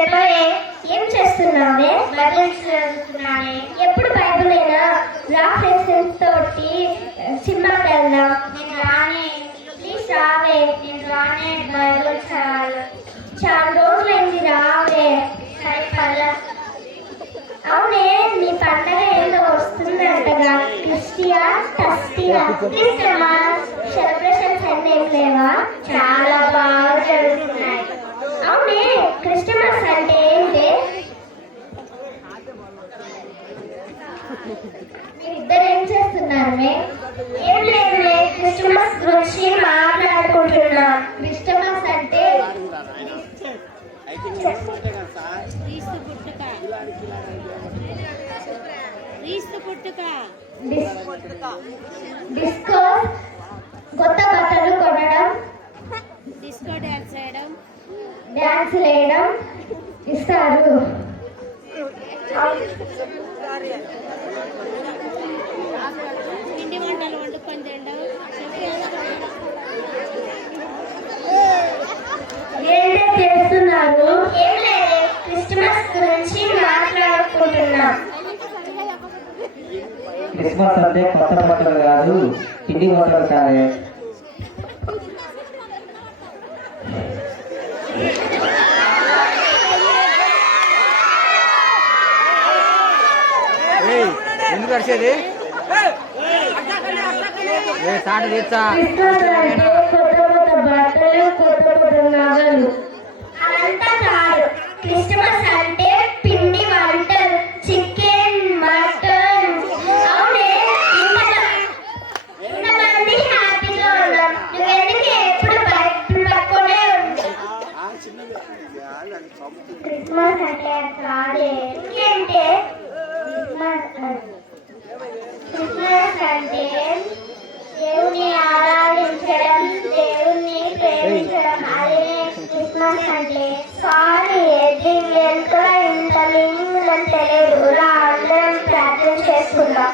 చెప్పవే, ఏం చేస్తున్నావే? బైబిల్ చదువుతున్నానే. ఎప్పుడు బైబిలేనా? రా ఫ్రెండ్స్ తోటి సినిమాకి వెళ్దాం. నేను రానే. ప్లీజ్ రావే. నేను రానే. బైబిల్ చదవాలి. చాలా రోజులైంది, రావే. సరే పద. అవునే, మీ పండగ ఏదో వస్తుందంటగా. క్రిస్మస్ సెలబ్రేషన్స్ అన్నీ ఏం లేవా? చాలా బాగా జరుగుతున్నాయి. అవునే, క్రిస్మస్ అంటే ఏంటి? మీరిద్దరు ఏం చేస్తున్నారే? ఏం లేదులే, క్రిస్మస్ గురించి మాట్లాడుకుంటున్నాం. క్రిస్మస్ అంటే డిస్కో, కొత్త బట్టలు కొనడం, డిస్కో డాన్స్ వేయడం ఇస్తారు. పిండి వంటలు వండుకొని తినడం. ఏంటే చేస్తున్నారు? ఏం లేదు, క్రిస్మస్ గురించి మాట్లాడుకుంటున్నాం. క్రిస్మస్ అంటే కొత్త బట్టలు కాదు, పిండి వంటలు కాదు. ఎందుకు అరిచేది? సాట తీర్చా. అదంతా కాదు. క్రిస్మస్ అంటే పిండి వంటలు, చికెన్, మటన్. అవునే, ఇంతమంది హ్యాపీగా ఉన్నాం. నువ్వెందుకు ఎప్పుడు బయట పట్టుకునే ఉంటావు? క్రిస్మస్ అంటే కాదే. ఇంకేంటే? క్రిస్మస్ అంటే దేవుని ఆరాధించడం, దేవుని ప్రేమించడం. అదే క్రిస్మస్ అంటే. సారీ, కూడా ఇంత లింగులని తెలియదు. అందరం ప్రార్థన చేసుకుందాం.